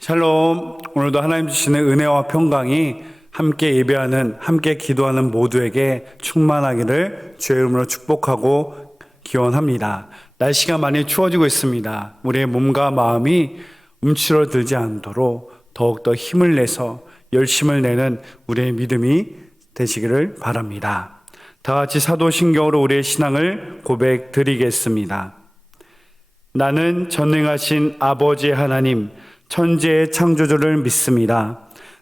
샬롬. 오늘도 하나님 주시는 은혜와 평강이 함께 예배하는, 함께 기도하는 모두에게 충만하기를 주의 이름으로 축복하고 기원합니다. 날씨가 많이 추워지고 있습니다. 우리의 몸과 마음이 움츠러들지 않도록 더욱더 힘을 내서 열심을 내는 우리의 믿음이 되시기를 바랍니다. 다 같이 사도신경으로 우리의 신앙을 고백드리겠습니다. 나는 전능하신 아버지 하나님, 천지의 창조주를 믿습니다.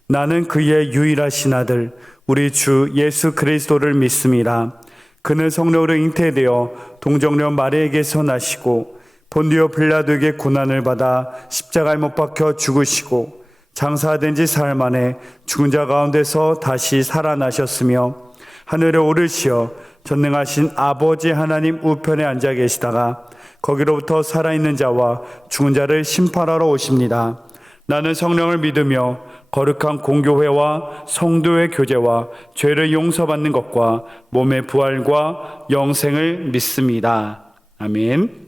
나는 그의 유일하신 아들 우리 주 예수 그리스도를 믿습니다. 그는 성령으로 잉태되어 동정녀 마리아에게서 나시고 본디오 빌라도에게 고난을 받아 십자가에 못 박혀 죽으시고 장사된 지 사흘 만에 죽은 자 가운데서 다시 살아나셨으며 하늘에 오르시어 전능하신 아버지 하나님 우편에 앉아 계시다가 거기로부터 살아있는 자와 죽은 자를 심판하러 오십니다. 나는 성령을 믿으며 거룩한 공교회와 성도의 교제와 죄를 용서받는 것과 몸의 부활과 영생을 믿습니다. 아멘.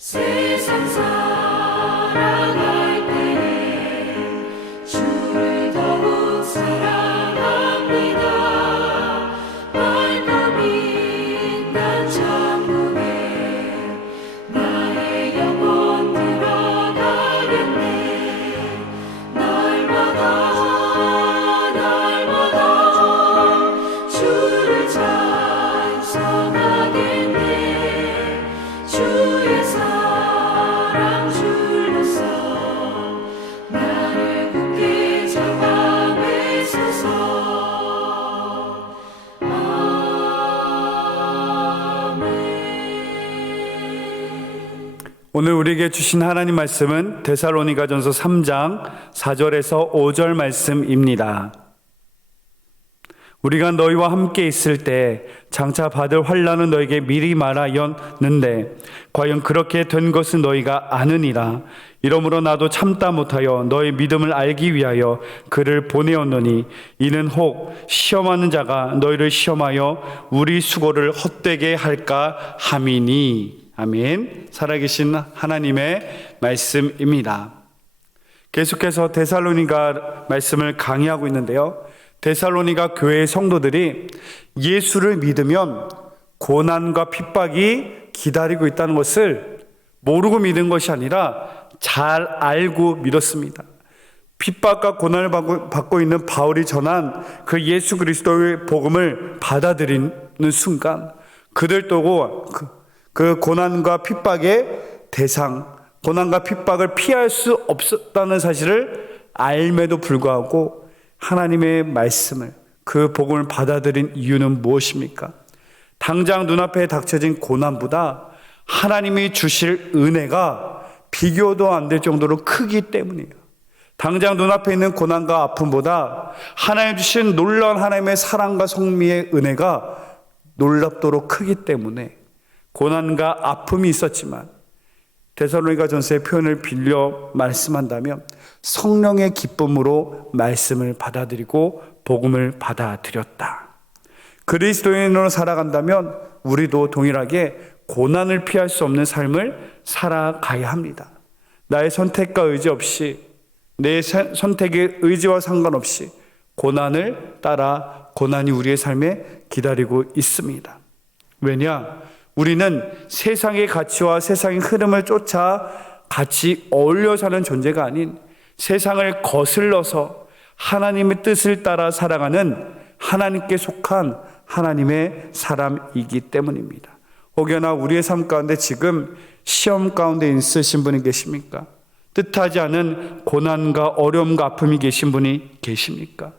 세상 살아갈 때 주를 더욱 사랑합니다. 발걸음 난 천국에 나의 영혼 들어가겠네. 날마다 주를 찬송하겠네. 주의 사랑 줄로서 나를 굳게 잡아 매소서. 아멘. 오늘 우리에게 주신 하나님 말씀은 데살로니가전서 3장 4절에서 5절 말씀입니다. 우리가 너희와 함께 있을 때 장차 받을 환난은 너에게 미리 말하였는데 과연 그렇게 된 것은 너희가 아느니라. 이러므로 나도 참다 못하여 너희 믿음을 알기 위하여 그를 보내었노니 이는 혹 시험하는 자가 너희를 시험하여 우리 수고를 헛되게 할까 함이니. 아멘. 살아계신 하나님의 말씀입니다. 계속해서 데살로니가 말씀을 강의하고 있는데요, 데살로니가 교회의 성도들이 예수를 믿으면 고난과 핍박이 기다리고 있다는 것을 모르고 믿은 것이 아니라 잘 알고 믿었습니다. 핍박과 고난을 받고 있는 바울이 전한 그 예수 그리스도의 복음을 받아들이는 순간 그들도 그 고난과 핍박의 대상, 고난과 핍박을 피할 수 없었다는 사실을 알매도 불구하고 하나님의 말씀을, 그 복음을 받아들인 이유는 무엇입니까? 당장 눈앞에 닥쳐진 고난보다 하나님이 주실 은혜가 비교도 안 될 정도로 크기 때문이에요. 당장 눈앞에 있는 고난과 아픔보다 하나님 주신 놀라운 하나님의 사랑과 성미의 은혜가 놀랍도록 크기 때문에 고난과 아픔이 있었지만 데살로니가전서의 표현을 빌려 말씀한다면 성령의 기쁨으로 말씀을 받아들이고 복음을 받아들였다. 그리스도인으로 살아간다면 우리도 동일하게 고난을 피할 수 없는 삶을 살아가야 합니다. 나의 선택과 의지 없이, 내 선택의 의지와 상관없이 고난을 따라 고난이 우리의 삶에 기다리고 있습니다. 왜냐? 우리는 세상의 가치와 세상의 흐름을 쫓아 같이 어울려 사는 존재가 아닌 세상을 거슬러서 하나님의 뜻을 따라 살아가는 하나님께 속한 하나님의 사람이기 때문입니다. 혹여나 우리의 삶 가운데 지금 시험 가운데 있으신 분이 계십니까? 뜻하지 않은 고난과 어려움과 아픔이 계신 분이 계십니까?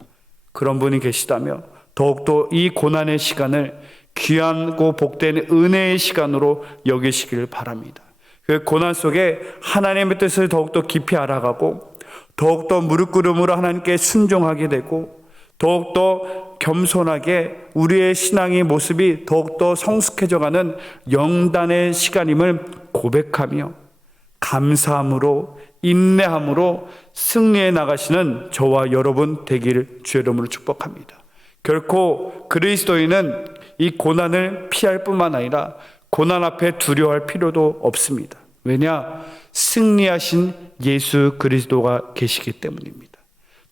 그런 분이 계시다면 더욱더 이 고난의 시간을 귀하고 복된 은혜의 시간으로 여기시길 바랍니다. 그 고난 속에 하나님의 뜻을 더욱더 깊이 알아가고 더욱더 무릎 꿇음으로 하나님께 순종하게 되고 더욱더 겸손하게 우리의 신앙의 모습이 더욱더 성숙해져가는 영단의 시간임을 고백하며 감사함으로 인내함으로 승리해 나가시는 저와 여러분 되기를 주의 이름으로 축복합니다. 결코 그리스도인은 이 고난을 피할 뿐만 아니라 고난 앞에 두려워할 필요도 없습니다. 왜냐? 승리하신 예수 그리스도가 계시기 때문입니다.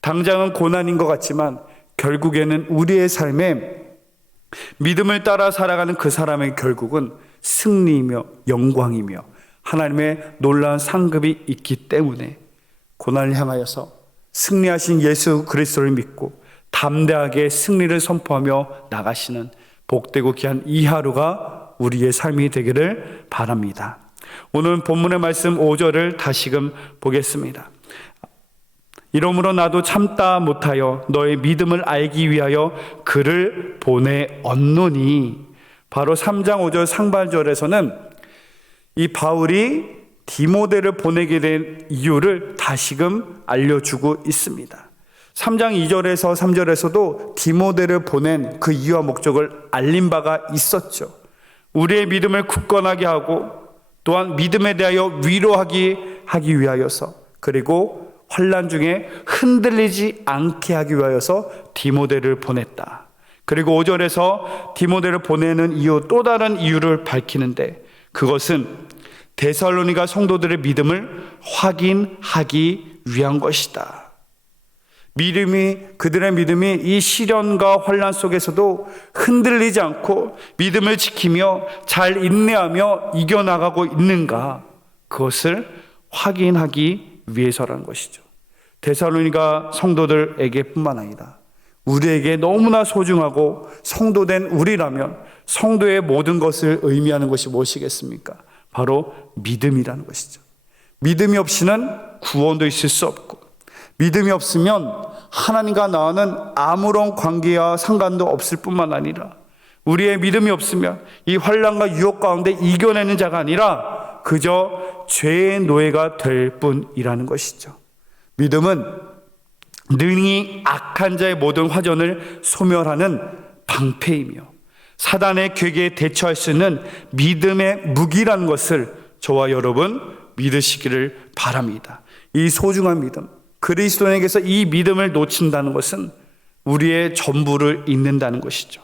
당장은 고난인 것 같지만 결국에는 우리의 삶에 믿음을 따라 살아가는 그 사람의 결국은 승리이며 영광이며 하나님의 놀라운 상급이 있기 때문에 고난을 향하여서 승리하신 예수 그리스도를 믿고 담대하게 승리를 선포하며 나가시는 복되고 귀한 이 하루가 우리의 삶이 되기를 바랍니다. 오늘 본문의 말씀 5절을 다시금 보겠습니다. 이러므로 나도 참다 못하여 너의 믿음을 알기 위하여 그를 보내었노니. 바로 3장 5절 상반절에서는 이 바울이 디모데를 보내게 된 이유를 다시금 알려주고 있습니다. 3장 2절에서 3절에서도 디모데를 보낸 그 이유와 목적을 알린 바가 있었죠. 우리의 믿음을 굳건하게 하고 또한 믿음에 대하여 위로하기 위하여서, 그리고 환난 중에 흔들리지 않게 하기 위하여서 디모데를 보냈다. 그리고 5절에서 디모데를 보내는 이유, 또 다른 이유를 밝히는데 그것은 데살로니가 성도들의 믿음을 확인하기 위한 것이다. 그들의 믿음이 이 시련과 환난 속에서도 흔들리지 않고 믿음을 지키며 잘 인내하며 이겨나가고 있는가, 그것을 확인하기 위해서라는 것이죠. 데살로니가 성도들에게 뿐만 아니라 우리에게 너무나 소중하고 성도된 우리라면 성도의 모든 것을 의미하는 것이 무엇이겠습니까? 바로 믿음이라는 것이죠. 믿음이 없이는 구원도 있을 수 없고, 믿음이 없으면 하나님과 나와는 아무런 관계와 상관도 없을 뿐만 아니라 우리의 믿음이 없으면 이 환난과 유혹 가운데 이겨내는 자가 아니라 그저 죄의 노예가 될 뿐이라는 것이죠. 믿음은 능히 악한 자의 모든 화전을 소멸하는 방패이며 사단의 괴계에 대처할 수 있는 믿음의 무기라는 것을 저와 여러분 믿으시기를 바랍니다. 이 소중한 믿음, 그리스도인에게서 이 믿음을 놓친다는 것은 우리의 전부를 잃는다는 것이죠.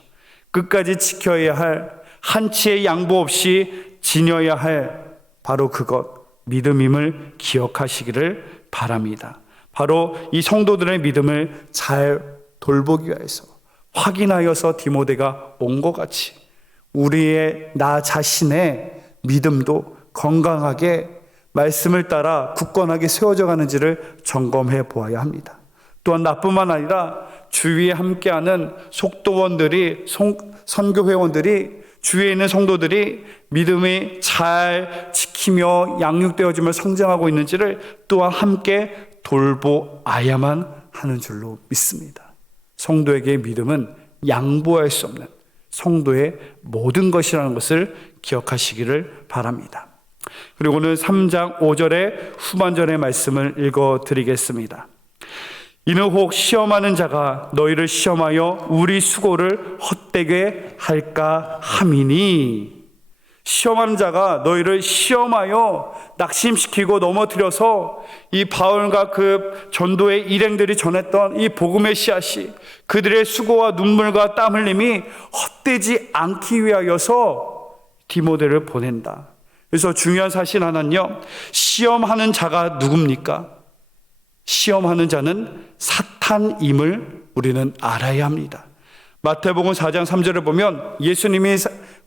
끝까지 지켜야 할, 한치의 양보 없이 지녀야 할 바로 그것, 믿음임을 기억하시기를 바랍니다. 바로 이 성도들의 믿음을 잘 돌보기 위해서, 확인하여서 디모데가 온 것 같이 우리의 나 자신의 믿음도 건강하게 말씀을 따라 굳건하게 세워져 가는지를 점검해 보아야 합니다. 또한 나뿐만 아니라 주위에 함께하는 속도원들이, 선교회원들이, 주위에 있는 성도들이 믿음이 잘 지키며 양육되어지며 성장하고 있는지를 또한 함께 돌보아야만 하는 줄로 믿습니다. 성도에게 믿음은 양보할 수 없는 성도의 모든 것이라는 것을 기억하시기를 바랍니다. 그리고 오늘 3장 5절의 후반절의 말씀을 읽어드리겠습니다. 이는 혹 시험하는 자가 너희를 시험하여 우리 수고를 헛되게 할까 함이니, 시험하는 자가 너희를 시험하여 낙심시키고 넘어뜨려서 이 바울과 그 전도의 일행들이 전했던 이 복음의 씨앗이 그들의 수고와 눈물과 땀 흘림이 헛되지 않기 위하여서 디모데를 보낸다. 그래서 중요한 사실 하나는요, 시험하는 자가 누굽니까? 시험하는 자는 사탄임을 우리는 알아야 합니다. 마태복음 4장 3절을 보면 예수님이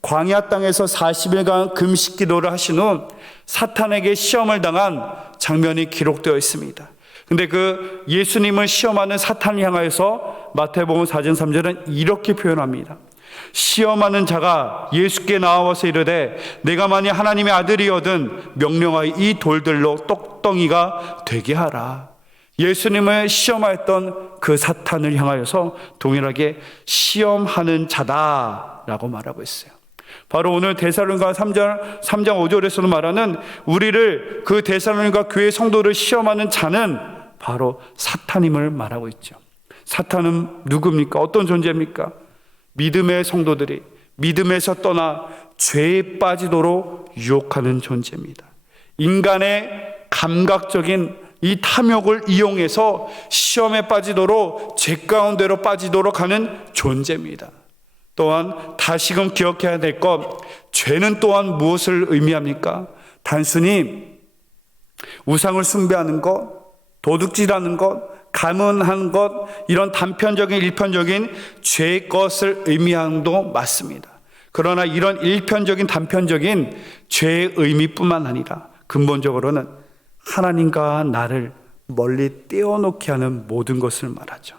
광야 땅에서 40일간 금식 기도를 하신 후 사탄에게 시험을 당한 장면이 기록되어 있습니다. 근데 그 예수님을 시험하는 사탄을 향하여서 마태복음 4장 3절은 이렇게 표현합니다. 시험하는 자가 예수께 나와서 이르되 내가 만일 하나님의 아들이거든 명령하여 이 돌들로 떡덩이가 되게 하라. 예수님을 시험하였던 그 사탄을 향하여서 동일하게 시험하는 자다라고 말하고 있어요. 바로 오늘 데살로니가 3장 5절에서도 말하는 우리를 그 데살로니가 교회 성도를 시험하는 자는 바로 사탄임을 말하고 있죠. 사탄은 누굽니까? 어떤 존재입니까? 믿음의 성도들이 믿음에서 떠나 죄에 빠지도록 유혹하는 존재입니다. 인간의 감각적인 이 탐욕을 이용해서 시험에 빠지도록 죄 가운데로 빠지도록 하는 존재입니다. 또한 다시금 기억해야 될 것, 죄는 또한 무엇을 의미합니까? 단순히 우상을 숭배하는 것, 도둑질하는 것, 가문하는 것, 이런 단편적인 일편적인 죄의 것을 의미하는 것도 맞습니다. 그러나 이런 일편적인 단편적인 죄의 의미뿐만 아니라 근본적으로는 하나님과 나를 멀리 떼어놓게 하는 모든 것을 말하죠.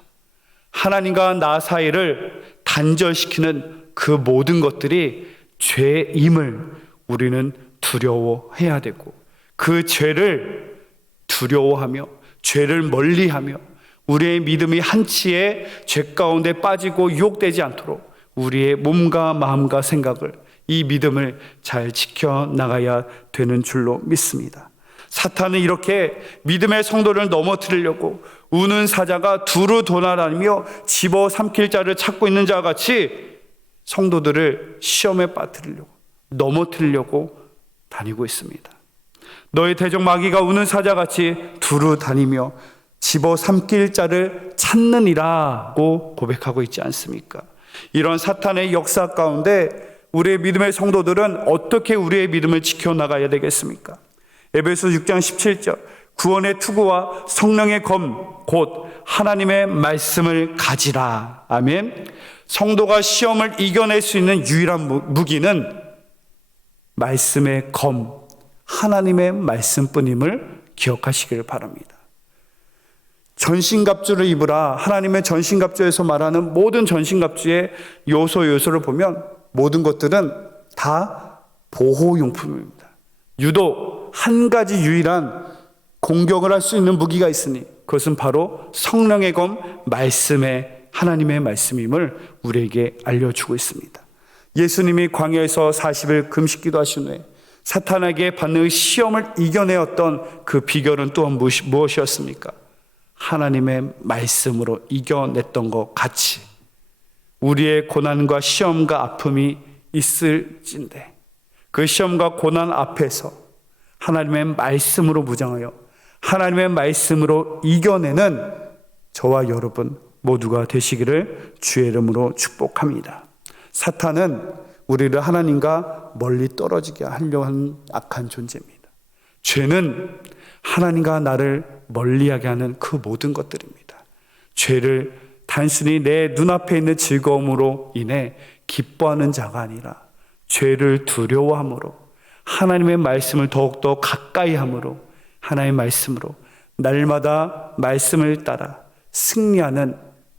하나님과 나 사이를 단절시키는 그 모든 것들이 죄임을 우리는 두려워해야 되고, 그 죄를 두려워하며 죄를 멀리하며 우리의 믿음이 한치의 죄 가운데 빠지고 유혹되지 않도록 우리의 몸과 마음과 생각을, 이 믿음을 잘 지켜나가야 되는 줄로 믿습니다. 사탄은 이렇게 믿음의 성도를 넘어뜨리려고 우는 사자가 두루 돌아다니며 집어삼킬 자를 찾고 있는 자와 같이 성도들을 시험에 빠뜨리려고, 넘어뜨리려고 다니고 있습니다. 너의 대적 마귀가 우는 사자같이 두루 다니며 집어삼킬 자를 찾느니라고 고백하고 있지 않습니까? 이런 사탄의 역사 가운데 우리의 믿음의 성도들은 어떻게 우리의 믿음을 지켜나가야 되겠습니까? 에베소 6장 17절, 구원의 투구와 성령의 검 곧 하나님의 말씀을 가지라. 아멘. 성도가 시험을 이겨낼 수 있는 유일한 무기는 말씀의 검, 하나님의 말씀뿐임을 기억하시길 바랍니다. 전신갑주를 입으라. 하나님의 전신갑주에서 말하는 모든 전신갑주의 요소를 보면 모든 것들은 다 보호용품입니다. 유독 한 가지 유일한 공격을 할 수 있는 무기가 있으니 그것은 바로 성령의 검, 말씀의 하나님의 말씀임을 우리에게 알려주고 있습니다. 예수님이 광야에서 40일 금식기도 하신 후에 사탄에게 받는 시험을 이겨내었던 그 비결은 또한 무엇이었습니까? 하나님의 말씀으로 이겨냈던 것 같이 우리의 고난과 시험과 아픔이 있을진데 그 시험과 고난 앞에서 하나님의 말씀으로 무장하여 하나님의 말씀으로 이겨내는 저와 여러분 모두가 되시기를 주의 이름으로 축복합니다. 사탄은 우리를 하나님과 멀리 떨어지게 하려고 하는 악한 존재입니다. 죄는 하나님과 나를 멀리하게 하는 그 모든 것들입니다. 죄를 단순히 내 눈앞에 있는 즐거움으로 인해 기뻐하는 자가 아니라 죄를 두려워함으로 하나님의 말씀을 더욱더 가까이 함으로 하나님의 말씀으로 날마다 말씀을 따라 승리하는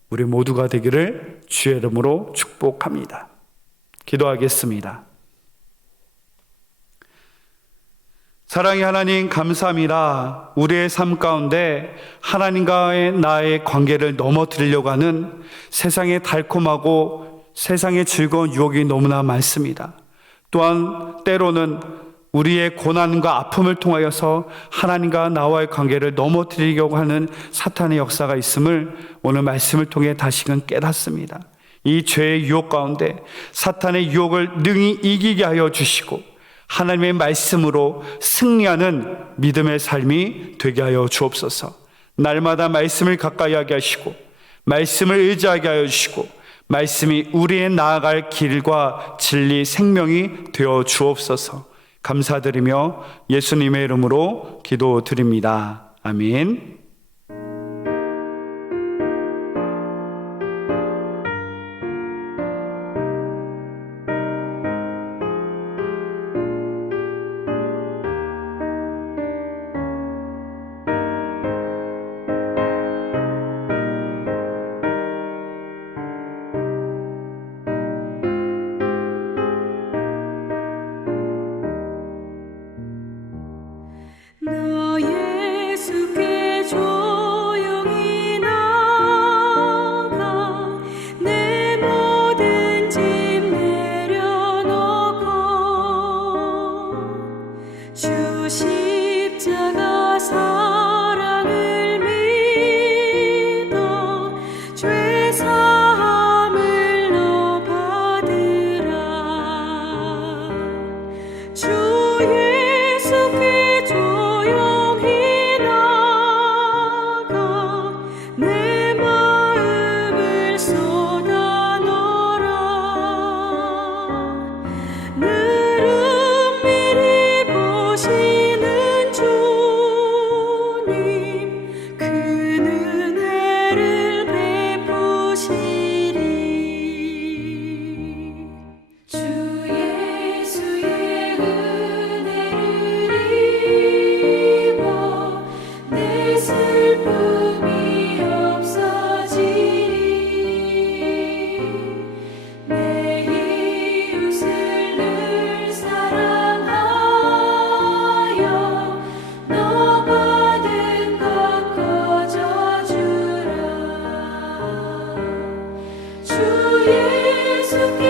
우리 모두가 되기를 주의 이름으로 축복합니다. 기도하겠습니다. 사랑의 하나님, 감사합니다. 우리의 삶 가운데 하나님과의 나의 관계를 넘어뜨리려고 하는 세상의 달콤하고 세상의 즐거운 유혹이 너무나 많습니다. 또한 때로는 우리의 고난과 아픔을 통하여서 하나님과 나와의 관계를 넘어뜨리려고 하는 사탄의 역사가 있음을 오늘 말씀을 통해 다시금 깨닫습니다. 이 죄의 유혹 가운데 사탄의 유혹을 능히 이기게 하여 주시고 하나님의 말씀으로 승리하는 믿음의 삶이 되게 하여 주옵소서. 날마다 말씀을 가까이 하게 하시고 말씀을 의지하게 하여 주시고 말씀이 우리의 나아갈 길과 진리 생명이 되어 주옵소서. 감사드리며 예수님의 이름으로 기도드립니다. 아멘. 나 예수께 조용히 나가 내 모든 짐 내려놓고 주 십자가 사랑을 믿어 죄 사함을 너 받으라. 주 예수께 조용히 나가 내 마음을 쏟아 놓으라. 늘 은밀히 보시는 주님 큰 은혜를 베푸시리. 주 예수의 은혜를 입어 내 슬픔이 없어지리. 내 이웃을 늘 사랑하여 너 받은 것 거저주라. 주 예수께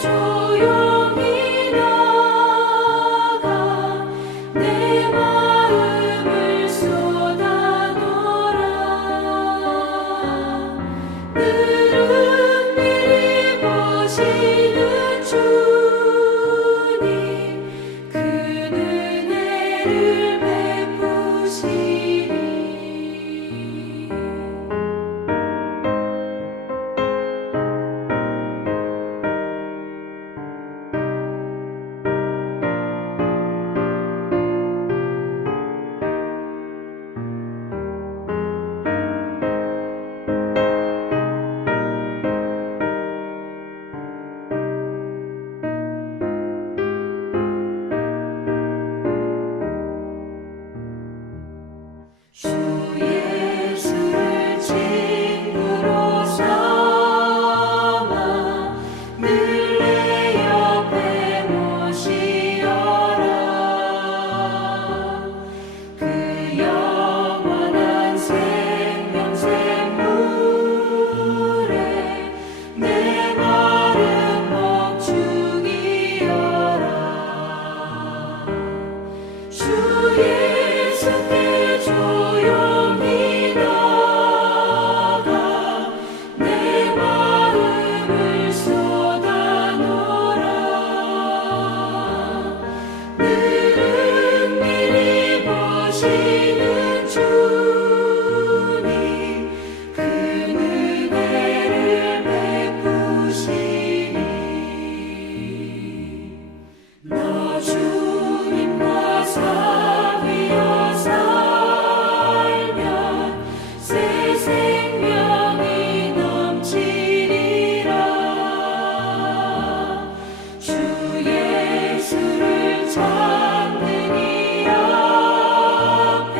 조용히 나가 내 마음을 쏟아 놓으라. 늘 은밀히 보시는 주님 큰 은혜를 베푸시리. 주 예수를 친구로 삼아 늘 내 옆에 모시어라. 그 영원한 생명샘물에 내 마른 목 죽이어라. 주 예수께 조용히 나가 내 마음을 쏟아 놓으라. 늘 은밀히 보시는 주님 큰 은혜를 베푸시리. 너 주님과 사귀어 살면 새 생명이 넘치리라. 주 예수를 찾는 이 앞에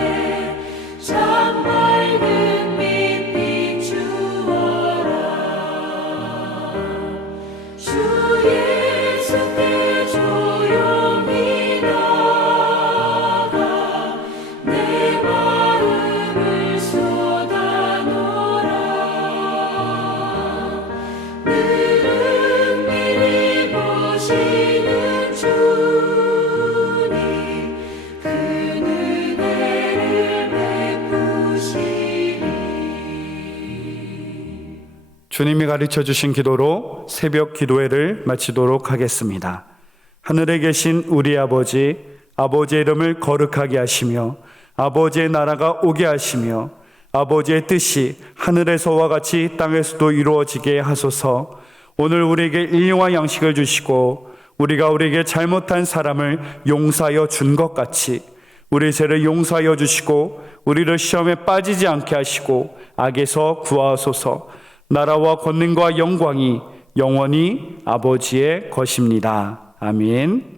주님이 가르쳐 주신 기도로 새벽 기도회를 마치도록 하겠습니다. 하늘에 계신 우리 아버지, 아버지의 이름을 거룩하게 하시며 아버지의 나라가 오게 하시며 아버지의 뜻이 하늘에서와 같이 땅에서도 이루어지게 하소서. 오늘 우리에게 일용할 양식을 주시고 우리가 우리에게 잘못한 사람을 용서하여 준 것 같이 우리 죄를 용서하여 주시고 우리를 시험에 빠지지 않게 하시고 악에서 구하소서. 나라와 권능과 영광이 영원히 아버지의 것입니다. 아멘.